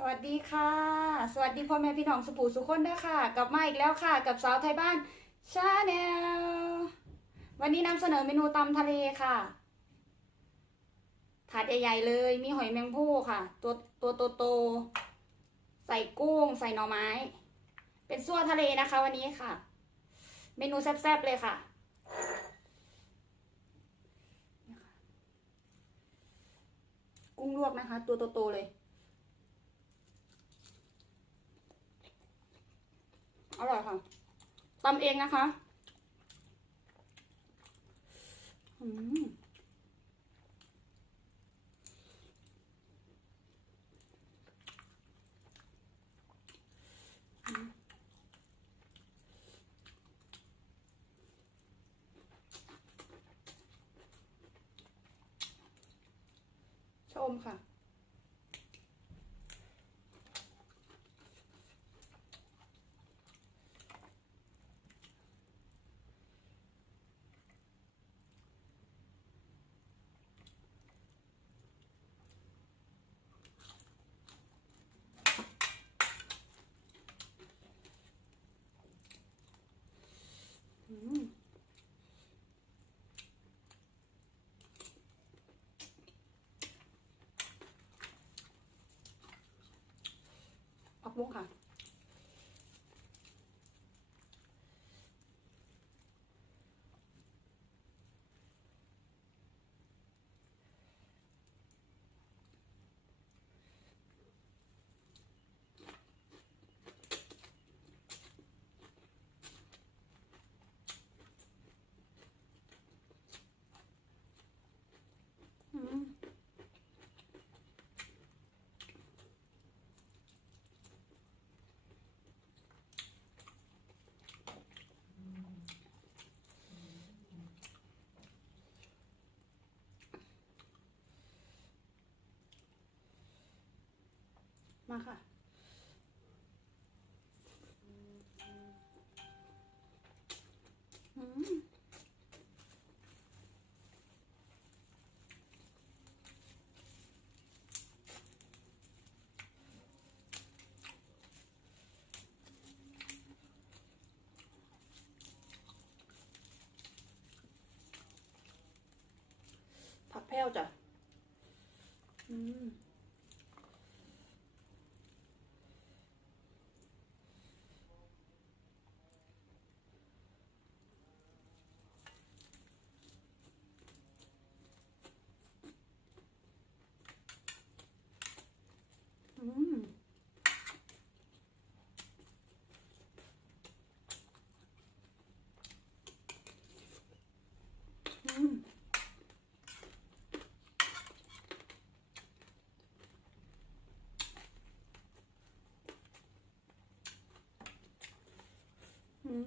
สวัสดีค่ะสวัสดีพ่อแม่พี่น้องสุภูสุคนด้วยค่ะกลับมาอีกแล้วค่ะกับสาวไทยบ้านชาแนลวันนี้นำเสนอเมนูตำทะเลค่ะถาดใหญ่ๆเลยมีหอยแมงภู่ค่ะตัวโตๆใส่กุ้งใส่หน่อไม้เป็นซั่วทะเลนะคะวันนี้ค่ะเมนูแซ่บๆเลยค่ะกุ้งลวกนะคะตัวโตๆเลยอร่อยค่ะตำเองนะคะอืมชะอมค่ะอืมผักบุ้งค่ะอืมมาค่ะอืมผักแพรวจ้ะอืมอืมอืมอืม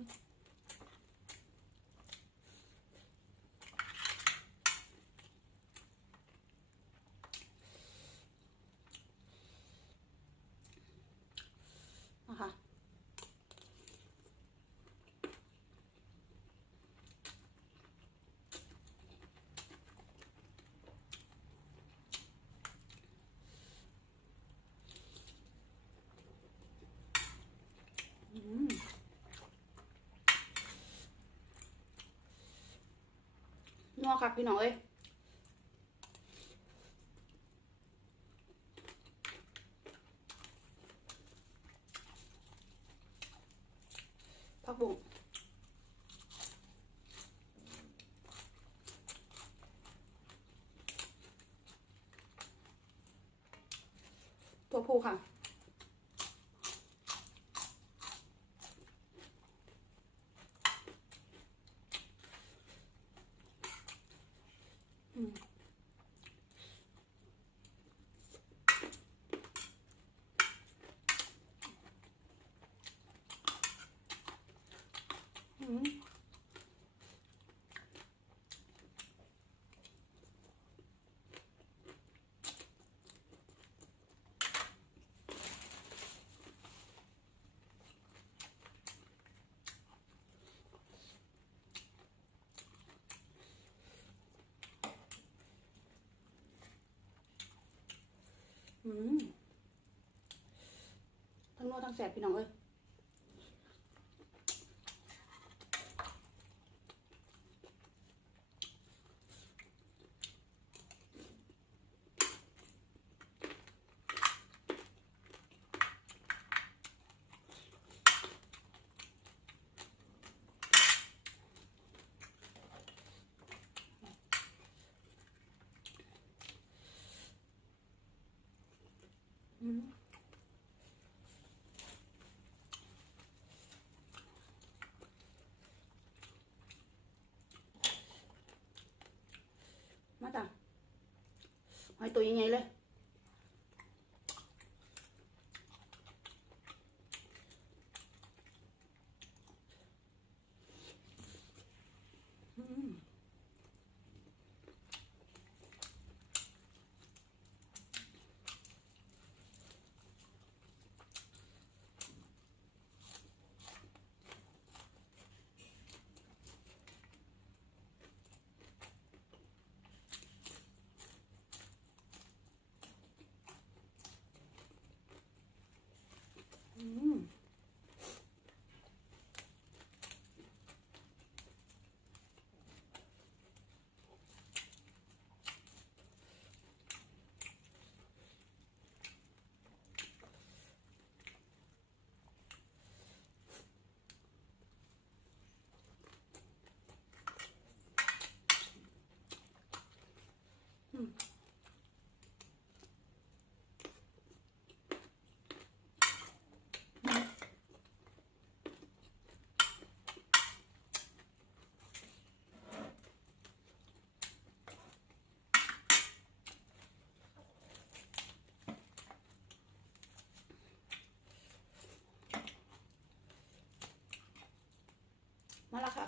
นะคะอืมนัวค่ะพี่น้องเอ้ยผักบุ้งตัวผู้ค่ะอืมอืมอืม แสบพี่น้องเอ้ยมาจ้ะหอยตัวยังไงเลยมาแล้วค่ะ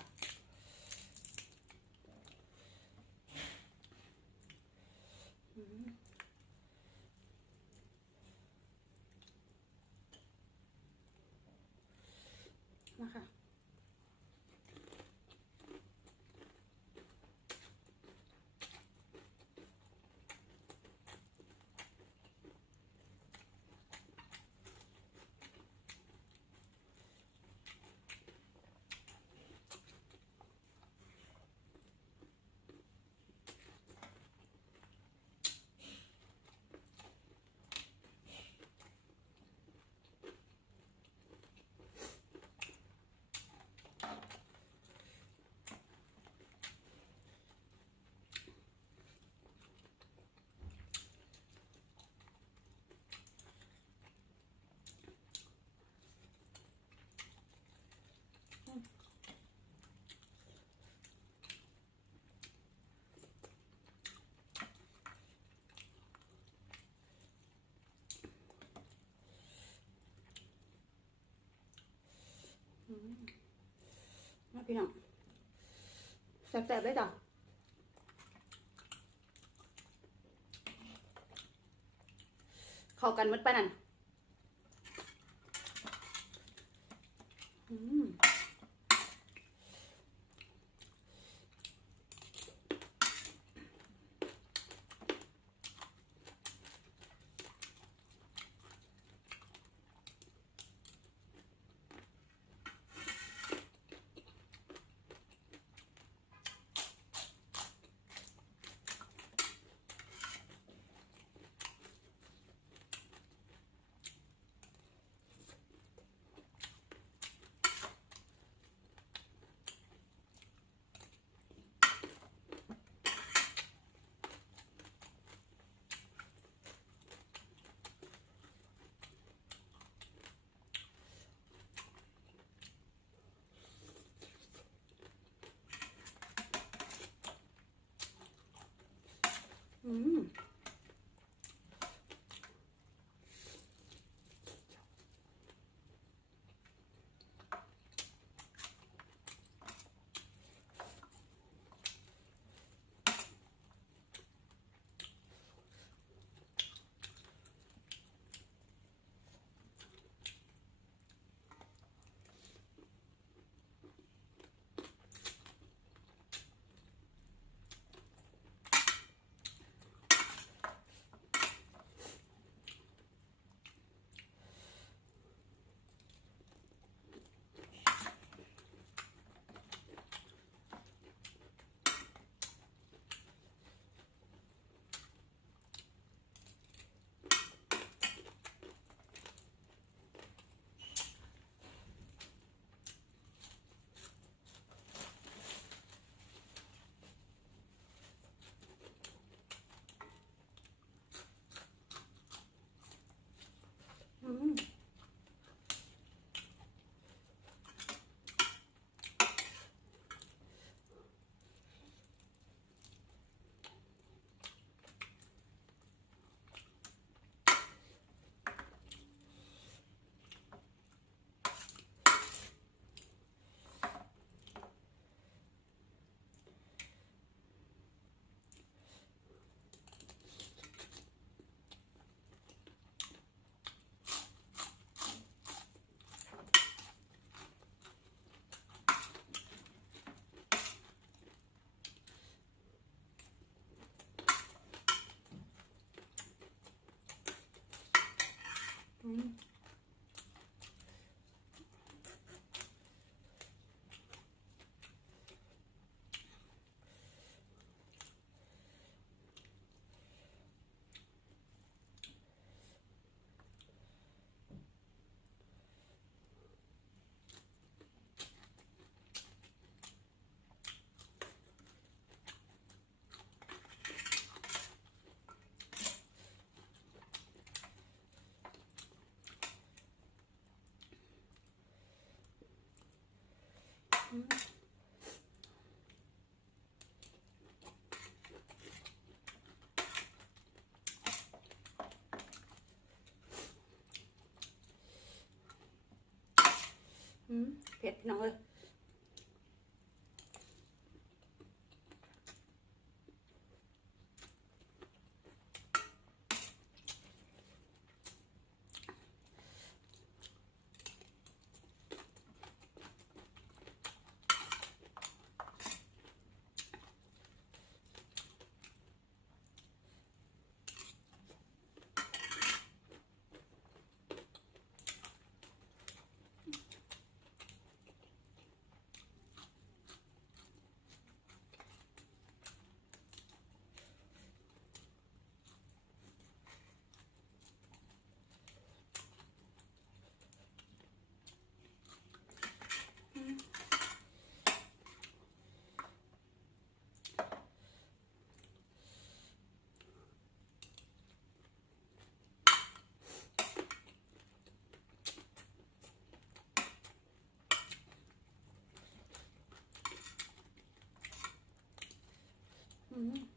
มาค่ะมาพี่น้องแสบๆเลยจ้ะเข้ากันหมดไปนั่น อืมเผ็ดพี่น้องเลย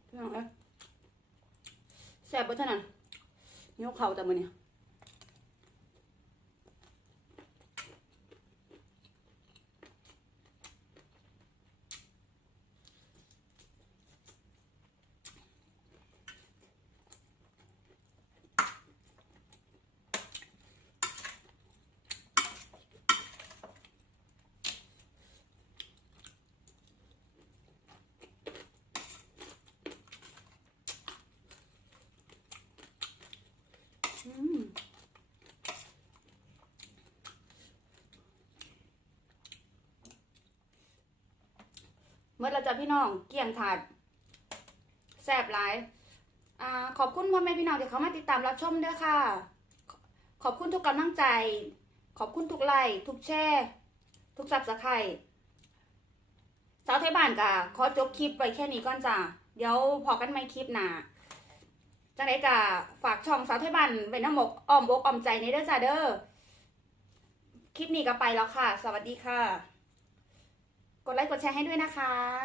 พี่น้องเลยแซ่บบ่เท่านั้นนิ้วเข่าแต่มื้อนี้เมื่อเราจะพี่น้องเกี่ยงถาดแซ่บหลายขอบคุณพ่อแม่พี่น้องที่เขามาติดตามรับชมด้วยค่ะขอบคุณทุกกำลังใจขอบคุณทุกไลค์ทุกแชร์ทุกซับสไครต์สาวไทยบ้านกะขอจบคลิปไว้แค่นี้ก่อนจ้ะเดี๋ยวพอกันใหม่คลิปหน้าจังไดกะฝากช่องสาวไทยบ้านไว้น้ำหมกอ้อมอกอ้อมใจในเด้อจ้าเด้อคลิปนี้ก็ไปแล้วค่ะสวัสดีค่ะกดไลค์กดแชร์ให้ด้วยนะคะ